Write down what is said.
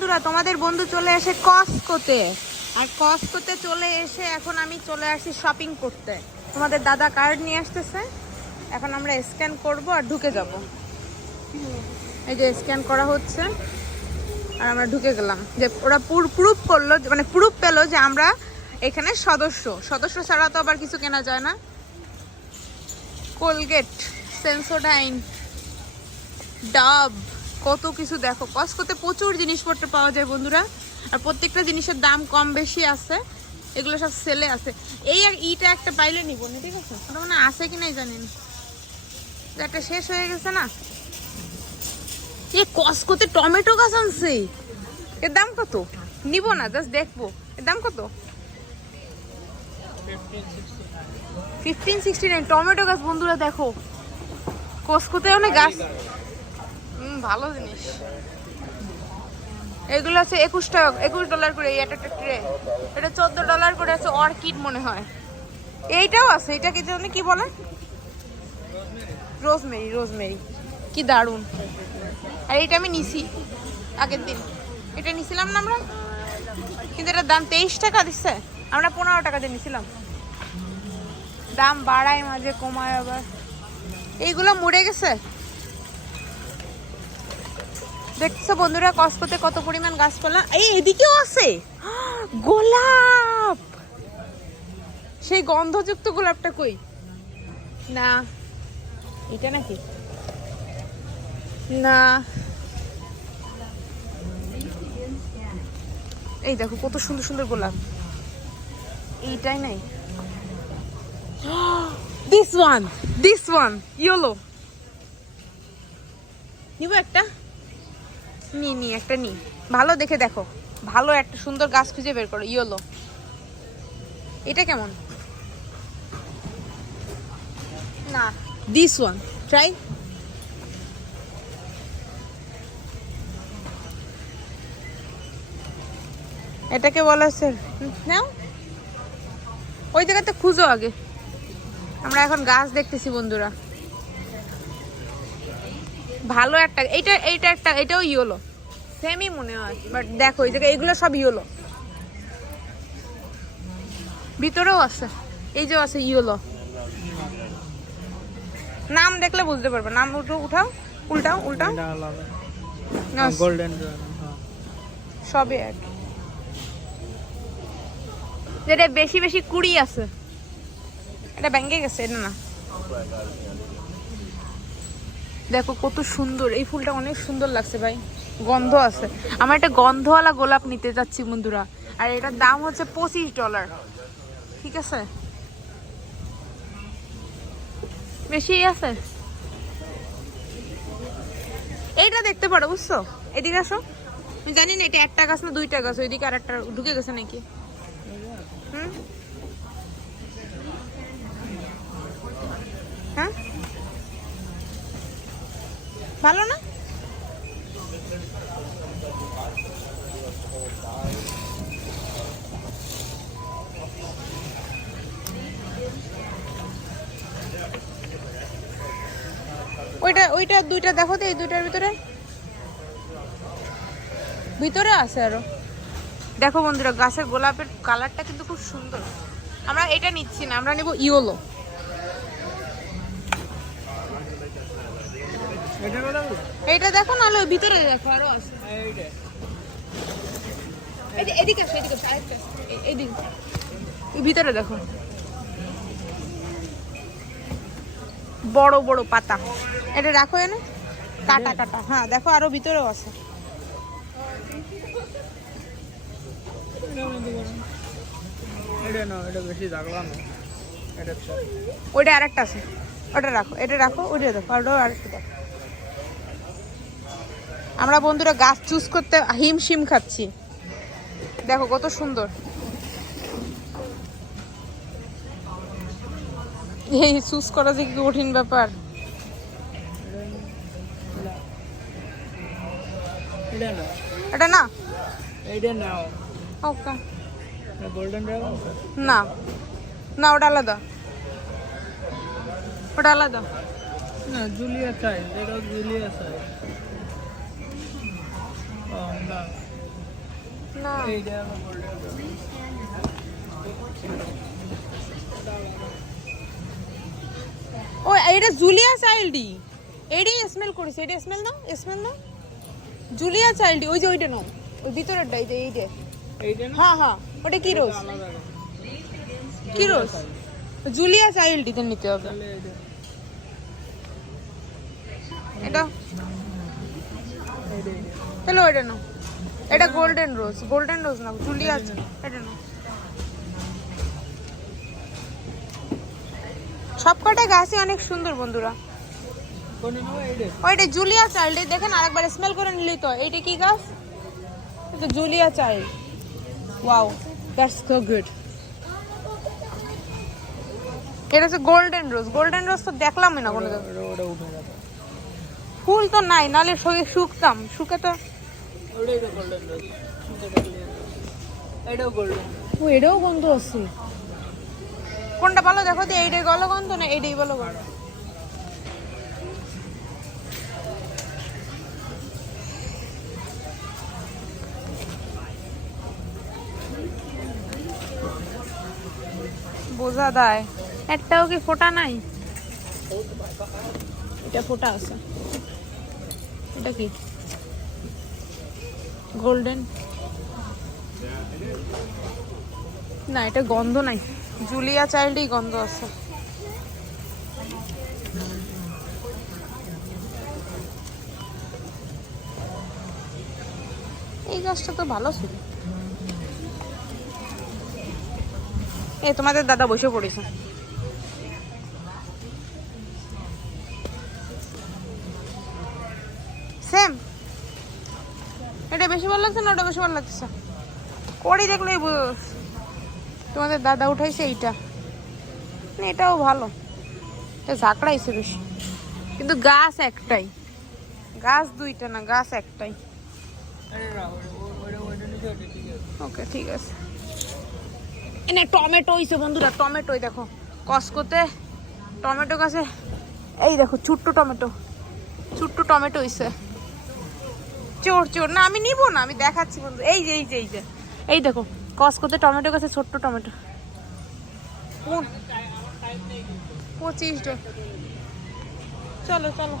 বন্ধুরা, তোমাদের বন্ধু চলে এসে কসকোতে আর কসকোতে চলে এসে এখন আমি চলে আসি শপিং করতে। তোমাদের দাদা কার্ড নিয়ে আসতেছে। এখন আমরা স্ক্যান করব আর ঢুকে যাব। এই যে স্ক্যান করা হচ্ছে। আর আমরা ঢুকে গেলাম। যে ওরা প্রুফ করল মানে প্রুফ পেল যে আমরা এখানে সদস্য। সদস্য ছাড়া তো আবার কিছু কেনা যায় না। কোলগেট সেন্সোডাইন ডাব কত কিছু দেখো। কসকোতে প্রচুর জিনিসপত্র পাওয়া যায় বন্ধুরা। আর প্রত্যেকটা জিনিসের দাম কম বেশি আছে। এগুলো সব সেলে আছে। এই আর ইটা একটা পাইলে নিব না, ঠিক আছে? ওটা মানে আছে কি নাই জানি না। একটা শেষ হয়ে গেছে না? এ কসকোতে টমেটো গাছ আনছে। এর দাম কত? নিব না জাস্ট দেখব। এর দাম কত? ফিফটিন সিক্সটি নাইন টমেটো গাছ বন্ধুরা দেখো। কসকোতে অনেক গাছ ভালো জিনিস। এগুলো আছে একুশ টাকা, একুশ ডলার করে এই একটা ট্রে। এটা চোদ্দ ডলার করে আছে অর্কিড মনে হয়। এইটাও আছে এটা কি জানি কি বলে? Rosemary rosemary. কি দারুণ। আর এটা আমি নিছি আগের দিন। এটা নিছিলাম না আমরা? কিন্তু এটার দাম তেইশ টাকা দিচ্ছে। আমরা পনেরো টাকা দিয়ে নিছিলাম। দাম বাড়ায় মাঝে, কমায় আবার। এইগুলো মরে গেছে? দেখছ বন্ধুরা কসকোতে কত পরিমাণ গাছপালা এই, এদিকেও আছে। গোলাপ! সেই গন্ধযুক্ত গোলাপটা কই? না, এটা নাকি? না। এই দেখো, কত সুন্দর সুন্দর গোলাপ। এইটাই নাই। This one this one yellow নিব একটা? নি নি, একটা নি। ভালো দেখে দেখো। ভালো একটা সুন্দর গাছ খুঁজে বের করো, ইয়েলো। এটা কেমন? না দিস ওয়ান ট্রাই এটাকে বলা স্যার নাও। ওই জায়গাতে খুঁজো আগে। আমরা এখন গাছ দেখতেছি, বন্ধুরা। ভালো একটা এইটা এইটা একটা এটাও ইয়েলো সেমই মনে হয় বাট দেখো এই জায়গায় এগুলো সব ইয়েলো ভিতরেও আছে এই যে আছে ইয়েলো নাম দেখলে বুঝতে পারবে নাম উঠো উঠাও উল্টাও উল্টাও। গোল্ডেন সবই এক। যেটা বেশি বেশি কুড়ি আছে। এটা ব্যাঙ্গে গেছে এটা না। দেখো কত সুন্দর, এই ফুলটা অনেক সুন্দর লাগছে ভাই, গন্ধ আছে। আমার একটা গন্ধওয়ালা গোলাপ নিতে যাচ্ছি বন্ধুরা, আর এটার দাম হচ্ছে পঁচিশ ডলার ঠিক আছে? বেশি আছে? এইটা দেখতে পারো, বুঝছ? এদিকে আসো। জানি না এটা একটা গাছ না দুইটা গাছ, ওইদিকে আর একটা ঢুকে গেছে নাকি? ভালো না? ওইটা ওইটা দুইটা দেখো তো, এই দুইটার ভিতরে। ভিতরে আছে আরও। দেখো বন্ধুরা, গাছের গোলাপের কালারটা কিন্তু খুব সুন্দর। আমরা এটা নিচ্ছি না, আমরা নেব ইওলো এটা এইটা দেখো না ওই ভিতরে দেখো আরও আছে। এদিকে আসো এদিকে আসো আরেকটা ভিতরে দেখো। বড় বড় পাতা। এটা রাখো এনে? কাটা কাটা। হ্যাঁ দেখো আরও ভিতরেও আছে। ওইটা আরেকটা আছে। ওটা রাখো এটা রাখো ওইটা দেখো আর আরেকটা দেখো। আমরা বন্ধুরা গাছ চুজ করতে হিমশিম খাচ্ছি। দেখো কত সুন্দর। এই চুজ করা যে কি কঠিন ব্যাপার। এটা না এটা না? ওকে। গোল্ডেন না। না ওটা আলাদা। ওটা আলাদা। না জুলিয়া চাই এটা জুলিয়া চাই ও না। ও এটা জুলিয়া চাইল্ডি। এডি স্মেল করেছে এডি স্মেল না স্মেল না জুলিয়া চাইল্ডি ওই যে ওইটা নাও ওই ভিতরেরটা এই যে এইটা না? হ্যাঁ হ্যাঁ ওটা কি রোজ? কি রোজ? জুলিয়া চাইল্ডিতে নিতে হবে। তাহলে এইটা এটা নাও। এটা গোল্ডেন রোজ গোল্ডেন রোজ না জুলিয়া এটা নাও। সবকটা গাছই অনেক সুন্দর বন্ধুরা। ওইটা জুলিয়া চাইল্ড দেখেন আরেকবার স্মেল করে নিলি তো। এইটা কি গাছ? এটা Julia Child. Wow that's so good এটা হচ্ছে গোল্ডেন রোজ গোল্ডেন রোজ তো দেখলামই না কোনো ওটা উঠে ফুল তো নাই নালে সঙ্গে শুকতাম। শুকে তো এটাও ও এটাও গন্ধ আছে। কোনটা ভালো দেখো তো এইটাই গলো গন্ধ না এইটাই ভালো গন্ধ? বোঝা দেয় একটাও কি ফোটা নাই? এটা ফোটা আছে। এটা কি? গোল্ডেন না, এটা গন্ধ নাই। জুলিয়া চাইল্ডই গন্ধ আছে। এই গাছটা তো ভালো ছিল। এ, তোমাদের দাদা বসে পড়েছে। এটা বেশি ভালো লাগছে না ওটা বেশি ভালো লাগছে? করি দেখলেই বুঝ তোমাদের দাদা উঠাইছে এইটা। এটাও ভালো। এটা ঝাঁকড়াইছে বেশি। কিন্তু গাছ একটাই। গাছ দুইটা না, গাছ একটাই। ওকে, ঠিক আছে। এনে টমেটো হইছে বন্ধুরা, টমেটো দেখো। কসকোতে টমেটো গাছে। এই দেখো, ছোট্ট টমেটো। ছোট্ট টমেটো হইছে। চোর চোর। না, আমি নিব না, আমি দেখাচ্ছি বন্ধু। এই যে এই যে এই যে। এই দেখো কসকোতে টমেটো গাছে ছোট্ট টমেটো। পঁচিশ চলো চলো।